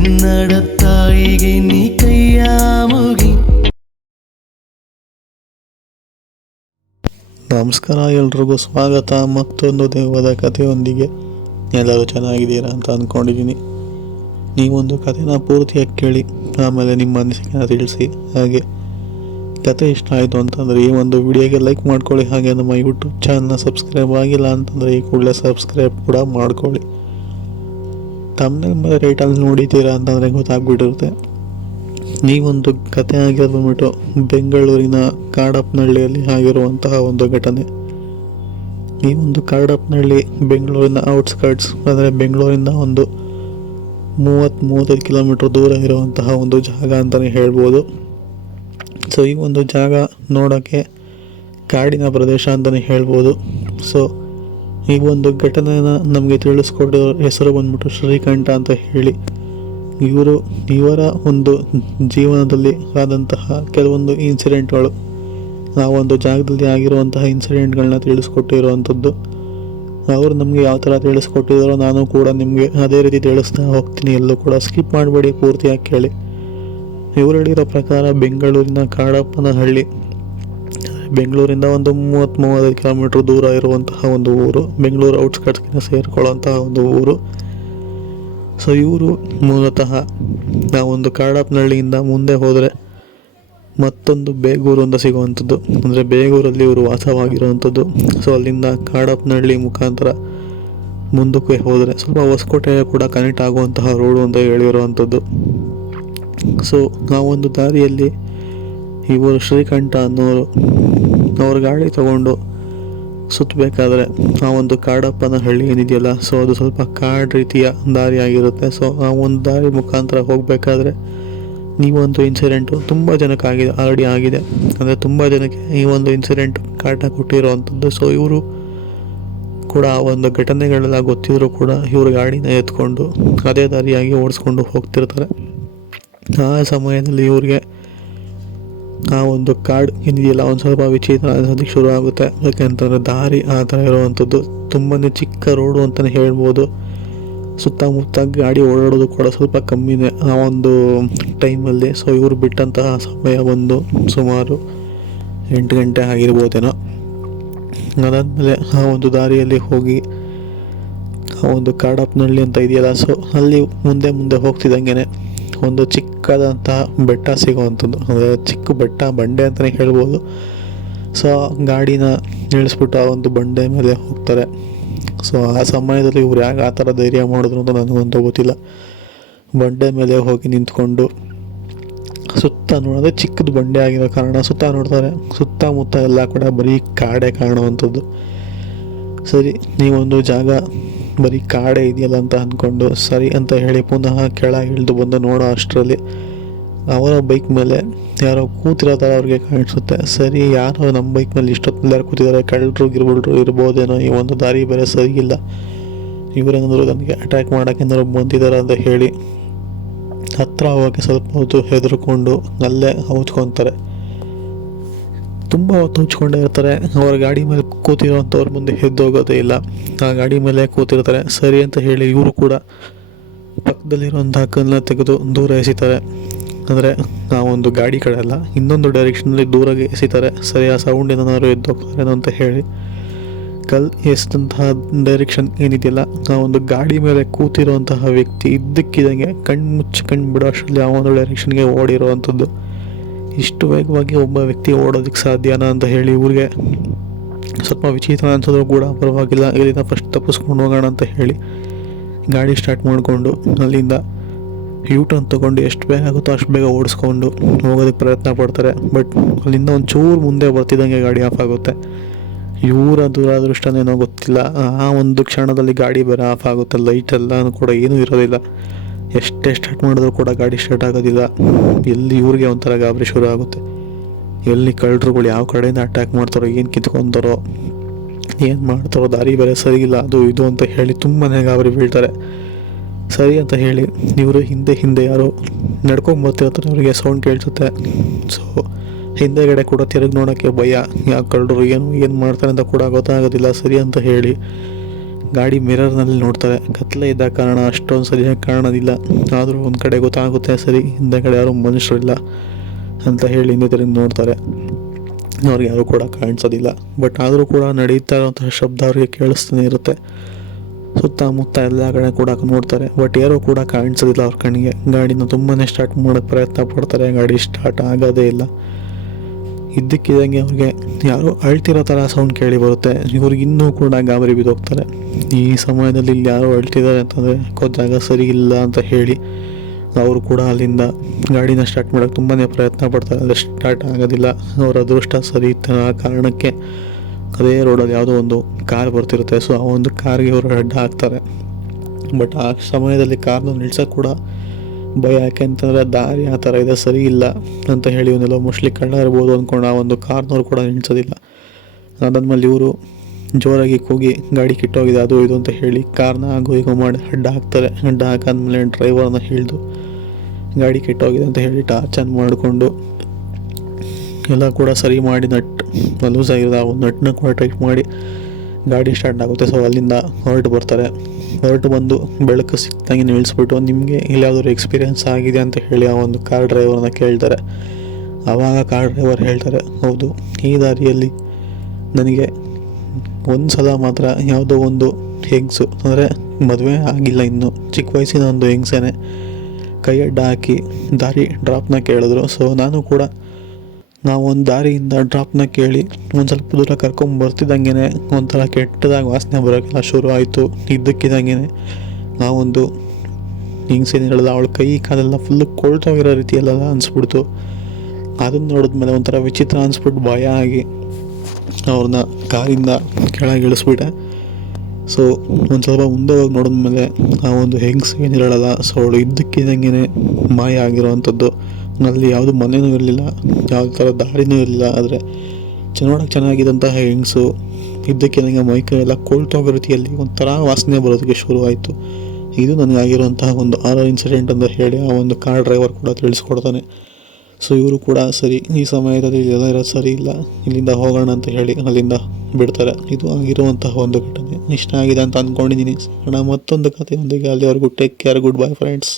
ಕನ್ನಡ ತಾಯಿಗೆ ನೀ ಕೈಯ ಮುಗಿ. ನಮಸ್ಕಾರ, ಎಲ್ರಿಗೂ ಸ್ವಾಗತ ಮತ್ತೊಂದು ದೆವ್ವದ ಕಥೆಯೊಂದಿಗೆ. ಎಲ್ಲರೂ ಚೆನ್ನಾಗಿದ್ದೀರಾ ಅಂತ ಅಂದ್ಕೊಂಡಿದ್ದೀನಿ. ನೀವೊಂದು ಕಥೆನ ಪೂರ್ತಿಯಾಗಿ ಕೇಳಿ ಆಮೇಲೆ ನಿಮ್ಮ ಅನಿಸಿಕೆನ ತಿಳಿಸಿ. ಹಾಗೆ ಕತೆ ಇಷ್ಟ ಆಯಿತು ಅಂತಂದರೆ ಈ ಒಂದು ವಿಡಿಯೋಗೆ ಲೈಕ್ ಮಾಡ್ಕೊಳ್ಳಿ. ಹಾಗೆ ನಮ್ಮ ಯೂಟ್ಯೂಬ್ ಚಾನಲ್ನ ಸಬ್ಸ್ಕ್ರೈಬ್ ಆಗಿಲ್ಲ ಅಂತಂದರೆ ಈ ಕೂಡಲೇ ಸಬ್ಸ್ಕ್ರೈಬ್ ಕೂಡ ಮಾಡ್ಕೊಳ್ಳಿ. ತಮ್ಮನೇಲಿ ಮೇಲೆ ರೈಟಲ್ಲಿ ನೋಡಿದ್ದೀರಾ ಅಂತಂದರೆ ಗೊತ್ತಾಗ್ಬಿಟ್ಟಿರುತ್ತೆ. ನೀವೊಂದು ಕತೆ ಆಗಿರೋದು ಬಂದ್ಬಿಟ್ಟು ಬೆಂಗಳೂರಿನ ಕಾಡಪ್ಪನಹಳ್ಳಿಯಲ್ಲಿ ಆಗಿರುವಂತಹ ಒಂದು ಘಟನೆ. ಈ ಒಂದು ಕಾಡಪ್ಪನಹಳ್ಳಿ ಬೆಂಗಳೂರಿನ ಔಟ್ಸ್ಕರ್ಟ್ಸ್, ಅಂದರೆ ಬೆಂಗಳೂರಿಂದ ಒಂದು 30-35 ಕಿಲೋಮೀಟ್ರ್ ದೂರ ಇರುವಂತಹ ಒಂದು ಜಾಗ ಅಂತಲೇ ಹೇಳ್ಬೋದು. ಸೊ ಈ ಒಂದು ಜಾಗ ನೋಡೋಕ್ಕೆ ಕಾಡಿನ ಪ್ರದೇಶ ಅಂತಲೇ ಹೇಳ್ಬೋದು. ಸೊ ಈ ಒಂದು ಘಟನೆನ ನಮಗೆ ತಿಳಿಸ್ಕೊಟ್ಟಿರೋ ಹೆಸರು ಬಂದ್ಬಿಟ್ಟು ಶ್ರೀಕಂಠ ಅಂತ ಹೇಳಿ. ಇವರ ಒಂದು ಜೀವನದಲ್ಲಿ ಆದಂತಹ ಕೆಲವೊಂದು ಇನ್ಸಿಡೆಂಟ್ಗಳು, ಆ ಒಂದು ಜಾಗದಲ್ಲಿ ಆಗಿರುವಂತಹ ಇನ್ಸಿಡೆಂಟ್ಗಳನ್ನ ತಿಳಿಸ್ಕೊಟ್ಟಿರುವಂಥದ್ದು. ಅವರು ನಮಗೆ ಯಾವ ಥರ ತಿಳಿಸ್ಕೊಟ್ಟಿದ್ದಾರೋ ನಾನು ಕೂಡ ನಿಮಗೆ ಅದೇ ರೀತಿ ತಿಳಿಸ್ತಾ ಹೋಗ್ತೀನಿ. ಎಲ್ಲೂ ಕೂಡ ಸ್ಕಿಪ್ ಮಾಡಬೇಡಿ, ಪೂರ್ತಿಯಾಗಿ ಕೇಳಿ. ಇವರು ಹೇಳಿರೋ ಪ್ರಕಾರ ಬೆಂಗಳೂರಿನ ಕಾಡಪ್ಪನಹಳ್ಳಿ ಬೆಂಗಳೂರಿಂದ ಒಂದು 30-35 ಕಿಲೋಮೀಟ್ರ್ ದೂರ ಇರುವಂತಹ ಒಂದು ಊರು, ಬೆಂಗಳೂರು ಔಟ್ಸ್ಕರ್ಟ್ಸ್ಗೆ ಸೇರಿಕೊಳ್ಳುವಂತಹ ಒಂದು ಊರು. ಸೊ ಇವರು ಮೂಲತಃ ಆ ಒಂದು ಕಾಡಪ್ಪನಹಳ್ಳಿಯಿಂದ ಮುಂದೆ ಹೋದರೆ ಮತ್ತೊಂದು ಬೇಗೂರು ಅಂತ ಸಿಗುವಂಥದ್ದು, ಅಂದರೆ ಬೇಗೂರಲ್ಲಿ ಇವರು ವಾಸವಾಗಿರುವಂಥದ್ದು. ಸೊ ಅಲ್ಲಿಂದ ಕಾಡಪ್ಪನಹಳ್ಳಿ ಮುಖಾಂತರ ಮುಂದಕ್ಕೆ ಹೋದರೆ ಸ್ವಲ್ಪ ಹೊಸಕೋಟೆ ಕೂಡ ಕನೆಕ್ಟ್ ಆಗುವಂತಹ ರೋಡು ಅಂತ ಹೇಳಿರುವಂಥದ್ದು. ಸೊ ಆ ಒಂದು ದಾರಿಯಲ್ಲಿ ಇವರು ಶ್ರೀಕಂಠ ಅನ್ನೋರು ಅವ್ರ ಗಾಡಿ ತಗೊಂಡು ಸುತ್ತಬೇಕಾದ್ರೆ ಆ ಒಂದು ಕಾಡಪ್ಪನಹಳ್ಳಿ ಏನಿದೆಯಲ್ಲ, ಸೊ ಅದು ಸ್ವಲ್ಪ ಕಾಡು ರೀತಿಯ ದಾರಿ ಆಗಿರುತ್ತೆ. ಸೊ ಆ ಒಂದು ದಾರಿ ಮುಖಾಂತರ ಹೋಗಬೇಕಾದ್ರೆ ನೀವೊಂದು ಇನ್ಸಿಡೆಂಟು ತುಂಬ ಜನಕ್ಕೆ ಆಲ್ರೆಡಿ ಆಗಿದೆ, ಅಂದರೆ ತುಂಬ ಜನಕ್ಕೆ ಈ ಒಂದು ಇನ್ಸಿಡೆಂಟ್ ಕಾಟ ಕೊಟ್ಟಿರೋವಂಥದ್ದು. ಸೊ ಇವರು ಕೂಡ ಆ ಒಂದು ಘಟನೆಗಳೆಲ್ಲ ಗೊತ್ತಿದ್ರು ಕೂಡ ಇವ್ರ ಗಾಡಿನ ಎತ್ಕೊಂಡು ಅದೇ ದಾರಿಯಾಗಿ ಓಡಿಸ್ಕೊಂಡು ಹೋಗ್ತಿರ್ತಾರೆ. ಆ ಸಮಯದಲ್ಲಿ ಇವ್ರಿಗೆ ಆ ಒಂದು ಕಾಡು ಏನಿದೆಯಲ್ಲ ಒಂದು ಸ್ವಲ್ಪ ವಿಚಿತ್ರ ಅನ್ಸೋದಕ್ಕೆ ಶುರು ಆಗುತ್ತೆ. ಯಾಕೆಂತಂದರೆ ದಾರಿ ಆ ಥರ ಇರುವಂಥದ್ದು ತುಂಬಾ ಚಿಕ್ಕ ರೋಡು ಅಂತಲೇ ಹೇಳ್ಬೋದು. ಸುತ್ತಮುತ್ತ ಗಾಡಿ ಓಡಾಡೋದು ಕೂಡ ಸ್ವಲ್ಪ ಕಮ್ಮಿನೇ ಆ ಒಂದು ಟೈಮಲ್ಲಿ. ಸೊ ಇವರು ಬಿಟ್ಟಂತಹ ಸಮಯ ಒಂದು ಸುಮಾರು 8 ಗಂಟೆ ಆಗಿರ್ಬೋದೇನೋ. ಅದಾದಮೇಲೆ ಆ ಒಂದು ದಾರಿಯಲ್ಲಿ ಹೋಗಿ ಆ ಒಂದು ಕಾಡಪ್ಪನಹಳ್ಳಿ ಅಂತ ಇದೆಯಲ್ಲ, ಸೊ ಅಲ್ಲಿ ಮುಂದೆ ಹೋಗ್ತಿದ್ದಂಗೆ ಒಂದು ಚಿಕ್ಕದಂತಹ ಬೆಟ್ಟ ಸಿಗುವಂಥದ್ದು, ಅಂದರೆ ಚಿಕ್ಕ ಬೆಟ್ಟ ಬಂಡೆ ಅಂತಲೇ ಹೇಳ್ಬೋದು. ಸೊ ಗಾಡಿನ ಇಳಿಸ್ಬಿಟ್ಟು ಆ ಒಂದು ಬಂಡೆ ಮೇಲೆ ಹೋಗ್ತಾರೆ. ಸೊ ಆ ಸಮಯದಲ್ಲಿ ಇವ್ರು ಯಾಕೆ ಆ ಥರ ಧೈರ್ಯ ಮಾಡಿದ್ರು ಅಂತ ನನಗಂತೂ ಗೊತ್ತಿಲ್ಲ. ಬಂಡೆ ಮೇಲೆ ಹೋಗಿ ನಿಂತ್ಕೊಂಡು ಸುತ್ತ ನೋಡಿದ್ರೆ ಚಿಕ್ಕದು ಬಂಡೆ ಆಗಿರೋ ಕಾರಣ ಸುತ್ತ ನೋಡ್ತಾರೆ. ಸುತ್ತಮುತ್ತ ಎಲ್ಲ ಕೂಡ ಬರೀ ಕಾಡೇ ಕಾಣುವಂಥದ್ದು. ಸರಿ, ನೀವೊಂದು ಜಾಗ ಬರೀ ಕಾಡೇ ಇದೆಯಲ್ಲ ಅಂತ ಅಂದ್ಕೊಂಡು ಸರಿ ಅಂತ ಹೇಳಿ ಪುನಃ ಕೆಳಗೆ ಇಳಿದು ಬಂದು ನೋಡೋ ಅಷ್ಟರಲ್ಲಿ ಅವರ ಬೈಕ್ ಮೇಲೆ ಯಾರೋ ಕೂತಿರೋ ಥರ ಅವ್ರಿಗೆ ಕಾಣಿಸುತ್ತೆ. ಸರಿ, ಯಾರೋ ನಮ್ಮ ಬೈಕ್ ಮೇಲೆ ಇಷ್ಟೊತ್ತಿನಲ್ಲಿ ಯಾರು ಕೂತಿದ್ದಾರೆ, ಕಳ್ಳರು ಇರ್ಬೋದೇನೋ, ಈ ಒಂದು ದಾರಿ ಬೇರೆ ಸರಿಯಿಲ್ಲ, ಇವರೇನಾದರೂ ನನಗೆ ಅಟ್ಯಾಕ್ ಮಾಡೋಕ್ಕೇನಾದ್ರು ಬಂದಿದ್ದಾರೆ ಅಂತ ಹೇಳಿ ಹತ್ರ ಹೋಗೋಕ್ಕೆ ಸ್ವಲ್ಪ ಹೊತ್ತು ಹೆದರ್ಕೊಂಡು ಅಲ್ಲೇ ಹೌಚ್ಕೊತಾರೆ. ತುಂಬ ಹೊತ್ತು ಹಚ್ಕೊಂಡೇ ಇರ್ತಾರೆ. ಅವರ ಗಾಡಿ ಮೇಲೆ ಕೂತಿರೋಂಥವ್ರ ಮುಂದೆ ಎದ್ದೋಗೋದೇ ಇಲ್ಲ, ಆ ಗಾಡಿ ಮೇಲೆ ಕೂತಿರ್ತಾರೆ. ಸರಿ ಅಂತ ಹೇಳಿ ಇವರು ಕೂಡ ಪಕ್ಕದಲ್ಲಿರುವಂಥ ಕಲ್ಲನ್ನ ತೆಗೆದು ದೂರ ಎಸಿತಾರೆ. ಅಂದರೆ ಆ ಒಂದು ಗಾಡಿ ಕಡೆ ಅಲ್ಲ, ಇನ್ನೊಂದು ಡೈರೆಕ್ಷನಲ್ಲಿ ದೂರಾಗಿ ಎಸಿತಾರೆ. ಸರಿ, ಆ ಸೌಂಡ್ ಏನಾದ್ರು ಎದ್ದೋಗ್ತಾರೇನೋ ಅಂತ ಹೇಳಿ ಕಲ್ಲು ಎಸಿದಂತಹ ಡೈರೆಕ್ಷನ್ ಏನಿದೆಯಲ್ಲ, ಆ ಒಂದು ಗಾಡಿ ಮೇಲೆ ಕೂತಿರುವಂತಹ ವ್ಯಕ್ತಿ ಇದ್ದಕ್ಕಿದ್ದಂಗೆ ಕಣ್ಣು ಬಿಡೋ ಅಷ್ಟರಲ್ಲಿ ಆ ಒಂದು ಡೈರೆಕ್ಷನ್ಗೆ ಓಡಿರುವಂಥದ್ದು. ಇಷ್ಟು ವೇಗವಾಗಿ ಒಬ್ಬ ವ್ಯಕ್ತಿ ಓಡೋದಕ್ಕೆ ಸಾಧ್ಯನಾ ಅಂತ ಹೇಳಿ ಇವ್ರಿಗೆ ಸ್ವಲ್ಪ ವಿಚಿತ್ರ ಅನ್ಸೋದ್ರೂ ಕೂಡ ಪರವಾಗಿಲ್ಲ, ಇಲ್ಲಿಂದ ಫಸ್ಟ್ ತಪ್ಪಿಸ್ಕೊಂಡು ಹೋಗೋಣ ಅಂತ ಹೇಳಿ ಗಾಡಿ ಸ್ಟಾರ್ಟ್ ಮಾಡಿಕೊಂಡು ಅಲ್ಲಿಂದ ಯೂಟರ್ನ್ ತೊಗೊಂಡು ಎಷ್ಟು ಬೇಗ ಆಗುತ್ತೋ ಅಷ್ಟು ಬೇಗ ಓಡಿಸ್ಕೊಂಡು ಹೋಗೋದಕ್ಕೆ ಪ್ರಯತ್ನ ಪಡ್ತಾರೆ. ಬಟ್ ಅಲ್ಲಿಂದ ಒಂದು ಚೂರು ಮುಂದೆ ಬರ್ತಿದ್ದಂಗೆ ಗಾಡಿ ಆಫ್ ಆಗುತ್ತೆ. ಇವರ ದುರಾದೃಷ್ಟನೇನೋ ಗೊತ್ತಿಲ್ಲ, ಆ ಒಂದು ಕ್ಷಣದಲ್ಲಿ ಗಾಡಿ ಬೇರೆ ಆಫ್ ಆಗುತ್ತೆ. ಲೈಟ್ ಎಲ್ಲ ಕೂಡ ಏನೂ ಇರೋದಿಲ್ಲ. ಎಷ್ಟೇ ಸ್ಟಾರ್ಟ್ ಮಾಡಿದ್ರು ಕೂಡ ಗಾಡಿ ಸ್ಟಾರ್ಟ್ ಆಗೋದಿಲ್ಲ. ಎಲ್ಲಿ ಇವ್ರಿಗೆ ಒಂಥರ ಗಾಬರಿ ಶುರು ಆಗುತ್ತೆ. ಎಲ್ಲಿ ಕಳ್ಳರುಗಳು ಯಾವ ಕಡೆಯಿಂದ ಅಟ್ಯಾಕ್ ಮಾಡ್ತಾರೋ, ಏನು ಕಿತ್ಕೊತಾರೋ, ಏನು ಮಾಡ್ತಾರೋ, ದಾರಿ ಬೇರೆ ಸರಿಯಿಲ್ಲ, ಅದು ಇದು ಅಂತ ಹೇಳಿ ತುಂಬಾ ಗಾಬರಿ ಬೀಳ್ತಾರೆ. ಸರಿ ಅಂತ ಹೇಳಿ ಇವರು ಹಿಂದೆ ಯಾರೋ ನಡ್ಕೊಂಬರ್ತಿರ್ತಾರೆ, ಅವರಿಗೆ ಸೌಂಡ್ ಕೇಳಿಸುತ್ತೆ. ಸೊ ಹಿಂದೆಗಡೆ ಕೂಡ ತಿರುಗಿ ನೋಡೋಕ್ಕೆ ಭಯ, ಯಾವ ಕಳ್ಳರು ಏನು ಮಾಡ್ತಾರೆ ಅಂತ ಕೂಡ ಗೊತ್ತಾಗೋದಿಲ್ಲ. ಸರಿ ಅಂತ ಹೇಳಿ ಗಾಡಿ ಮಿರರ್ನಲ್ಲಿ ನೋಡ್ತಾರೆ. ಕತ್ಲೆ ಇದ್ದ ಕಾರಣ ಅಷ್ಟೊಂದು ಸರಿಯಾಗಿ ಕಾಣೋದಿಲ್ಲ. ಆದರೂ ಒಂದು ಕಡೆ ಗೊತ್ತಾಗುತ್ತೆ, ಸರಿ ಹಿಂದೆಗಡೆ ಯಾರೂ ಮನುಷ್ಯರಿಲ್ಲ ಅಂತ ಹೇಳಿ ಹಿಂದೆ ತಿರುಗಿ ನೋಡ್ತಾರೆ. ಅವ್ರಿಗೆ ಯಾರೂ ಕೂಡ ಕಾಣಿಸೋದಿಲ್ಲ. ಬಟ್ ಆದರೂ ಕೂಡ ನಡೀತಾ ಇರುವಂತಹ ಶಬ್ದ ಅವ್ರಿಗೆ ಕೇಳಿಸ್ತಾನೆ ಇರುತ್ತೆ. ಸುತ್ತಮುತ್ತ ಎಲ್ಲ ಕಡೆ ಕೂಡ ನೋಡ್ತಾರೆ, ಬಟ್ ಯಾರೂ ಕೂಡ ಕಾಣಿಸೋದಿಲ್ಲ ಅವ್ರ ಕಣ್ಣಿಗೆ. ಗಾಡಿನ ತುಂಬಾ ಸ್ಟಾರ್ಟ್ ಮಾಡೋಕ್ಕೆ ಪ್ರಯತ್ನ ಪಡ್ತಾರೆ, ಗಾಡಿ ಸ್ಟಾರ್ಟ್ ಆಗೋದೇ ಇಲ್ಲ. ಇದ್ದಕ್ಕಿದ್ದಂಗೆ ಅವ್ರಿಗೆ ಯಾರೋ ಅಳ್ತಿರೋ ಥರ ಸೌಂಡ್ ಕೇಳಿ ಬರುತ್ತೆ. ಇವ್ರಿಗೆ ಇನ್ನೂ ಕೂಡ ಗಾಬರಿ ಬಿದ್ದೋಗ್ತಾರೆ. ಈ ಸಮಯದಲ್ಲಿ ಇಲ್ಲಿ ಯಾರೋ ಅಳ್ತಿದ್ದಾರೆ ಅಂತಂದರೆ ಜಾಗ ಸರಿ ಇಲ್ಲ ಅಂತ ಹೇಳಿ ಅವರು ಕೂಡ ಅಲ್ಲಿಂದ ಗಾಡಿನ ಸ್ಟಾರ್ಟ್ ಮಾಡೋಕ್ಕೆ ತುಂಬಾ ಪ್ರಯತ್ನ ಪಡ್ತಾರೆ. ಆದರೆ ಸ್ಟಾರ್ಟ್ ಆಗೋದಿಲ್ಲ. ಅವರ ಅದೃಷ್ಟ ಸರಿ ಇತ್ತು ಆ ಕಾರಣಕ್ಕೆ ಅದೇ ರೋಡಲ್ಲಿ ಯಾವುದೋ ಒಂದು ಕಾರ್ ಬರ್ತಿರುತ್ತೆ. ಸೊ ಆ ಒಂದು ಕಾರ್ಗೆ ಅವರು ಅಡ್ಡ ಹಾಕ್ತಾರೆ. ಬಟ್ ಆ ಸಮಯದಲ್ಲಿ ಕಾರ್ನ ನಿಲ್ಸೋಕ್ಕೆ ಕೂಡ ಭಯ. ಯಾಕೆಂತಂದರೆ ದಾರಿ ಆ ಥರ ಇದೆ, ಸರಿ ಇಲ್ಲ ಅಂತ ಹೇಳಿ ಇವನ್ನೆಲ್ಲ ಮೋಸ್ಟ್ಲಿ ಕಳ್ಳ ಇರ್ಬೋದು ಅಂದ್ಕೊಂಡು ಆ ಒಂದು ಕಾರ್ನವ್ರು ಕೂಡ ನಿಲ್ಸೋದಿಲ್ಲ. ಅದಾದ್ಮೇಲೆ ಇವರು ಜೋರಾಗಿ ಕೂಗಿ ಗಾಡಿ ಕಿಟ್ಟೋಗಿದೆ ಅದು ಇದು ಅಂತ ಹೇಳಿ ಕಾರ್ನ ಆಗೋ ಈಗ ಮಾಡಿ ಅಡ್ಡ ಹಾಕ್ತಾರೆ. ಅಡ್ಡ ಹಾಕಾದ್ಮೇಲೆ ಡ್ರೈವರ್ನ ಹಿಡಿದು ಗಾಡಿ ಕೆಟ್ಟೋಗಿದೆ ಅಂತ ಹೇಳಿ ಟಾರ್ಚ್ ಆನ್ ಮಾಡಿಕೊಂಡು ಎಲ್ಲ ಕೂಡ ಸರಿ ಮಾಡಿ ಲೂಸ್ ಆಗಿರೋದು ಆ ಒಂದು ನಟ್ಟನ್ನ ಕೂಡ ಟೈಟ್ ಮಾಡಿ ಗಾಡಿ ಸ್ಟಾರ್ಟ್ ಆಗುತ್ತೆ. ಸೊ ಅಲ್ಲಿಂದ ಹೊರಟು ಬಂದು ಬೆಳಕು ಸಿಕ್ಕಿದಂಗೆ ನಿಲ್ಲಿಸ್ಬಿಟ್ಟು ನಿಮಗೆ ಇಲ್ಲಿ ಯಾವುದಾದ್ರು ಎಕ್ಸ್ಪೀರಿಯೆನ್ಸ್ ಆಗಿದೆ ಅಂತ ಹೇಳಿ ಆ ಒಂದು ಕಾರ್ ಡ್ರೈವರ್ನ ಕೇಳ್ತಾರೆ. ಆವಾಗ ಕಾರ್ ಡ್ರೈವರ್ ಹೇಳ್ತಾರೆ, ಹೌದು, ಈ ದಾರಿಯಲ್ಲಿ ನನಗೆ ಒಂದು ಸಲ ಮಾತ್ರ ಯಾವುದೋ ಒಂದು ಹೆಂಗಸು, ಅಂದರೆ ಮದುವೆ ಆಗಿಲ್ಲ ಇನ್ನೂ, ಚಿಕ್ಕ ವಯಸ್ಸಿನ ಒಂದು ಹೆಂಗಸೇನೆ ಕೈ ಅಡ್ಡ ಹಾಕಿ ದಾರಿ ಡ್ರಾಪ್ನ ಕೇಳಿದ್ರು. ಸೊ ನಾನು ಕೂಡ ನಾವು ಒಂದು ದಾರಿಯಿಂದ ಡ್ರಾಪ್ನ ಕೇಳಿ ಒಂದು ಸ್ವಲ್ಪ ದೂರ ಕರ್ಕೊಂಬರ್ತಿದ್ದಂಗೆ ಒಂಥರ ಕೆಟ್ಟದಾಗಿ ವಾಸನೆ ಬರೋಕ್ಕೆಲ್ಲ ಶುರು ಆಯಿತು. ಇದ್ದಕ್ಕಿದ್ದಂಗೆ ನಾವೊಂದು ಹೆಂಗಸೇನು ಹೇಳಿದ ಅವಳ ಕೈ ಕಾಲೆಲ್ಲ ಫುಲ್ಲು ಕೊಳ್ತೋಗಿರೋ ರೀತಿಯೆಲ್ಲ ಅನಿಸ್ಬಿಡ್ತು. ಅದನ್ನು ನೋಡಿದ್ಮೇಲೆ ಒಂಥರ ವಿಚಿತ್ರ ಅನಿಸ್ಬಿಟ್ಟು ಭಯ ಆಗಿ ಅವ್ರನ್ನ ಕಾರಿಂದ ಕೆಳಗೆ ಇಳಿಸ್ಬಿಟ್ಟೆ. ಸೊ ಒಂದು ಸ್ವಲ್ಪ ಮುಂದೆ ಹೋಗಿ ನೋಡಿದ್ಮೇಲೆ ಆ ಒಂದು ಹೆಂಗ್ಸ್ ಏನಿರಲ್ಲ, ಸೊ ಅವಳು ಇದ್ದಕ್ಕಿದ್ದಂಗೆ ಮಾಯ ಆಗಿರೋವಂಥದ್ದು. ಅಲ್ಲಿ ಯಾವುದು ಮನೆಯೂ ಇರಲಿಲ್ಲ, ಯಾವುದೇ ಥರ ದಾರಿನೂ ಇರಲಿಲ್ಲ. ಆದರೆ ನೋಡೋಕ್ಕೆ ಚೆನ್ನಾಗಿದ್ದಂತಹ ಹೆಂಗಸು ಇದ್ದಕ್ಕಿದ್ದಂಗೆ ಮೈಕೈ ಎಲ್ಲ ಕೊಳ್ತೋಗೋ ರೀತಿಯಲ್ಲಿ ಒಂಥರ ವಾಸನೆ ಬರೋದಕ್ಕೆ ಶುರುವಾಯಿತು. ಇದು ನನಗಾಗಿರುವಂತಹ ಒಂದು ಆರೋ ಇನ್ಸಿಡೆಂಟ್ ಅಂತ ಹೇಳಿ ಆ ಒಂದು ಕಾರ್ ಡ್ರೈವರ್ ಕೂಡ ತಿಳಿಸ್ಕೊಡ್ತಾನೆ. ಸೊ ಇವರು ಕೂಡ ಸರಿ, ಈ ಸಮಯದಲ್ಲಿ ಇಲ್ಲೆಲ್ಲ ಇರೋದು ಸರಿ ಇಲ್ಲ, ಇಲ್ಲಿಂದ ಹೋಗೋಣ ಅಂತ ಹೇಳಿ ಅಲ್ಲಿಂದ ಬಿಡ್ತಾರೆ. ಇದು ಆಗಿರುವಂತಹ ಒಂದು ಘಟನೆ. ಇಷ್ಟ ಆಗಿದೆ ಅಂತ ಅಂದ್ಕೊಂಡಿದ್ದೀನಿ. ಮತ್ತೊಂದು ಕಥೆಯೊಂದಿಗೆ ಅಲ್ಲಿವರೆಗೂ take care, good bye friends.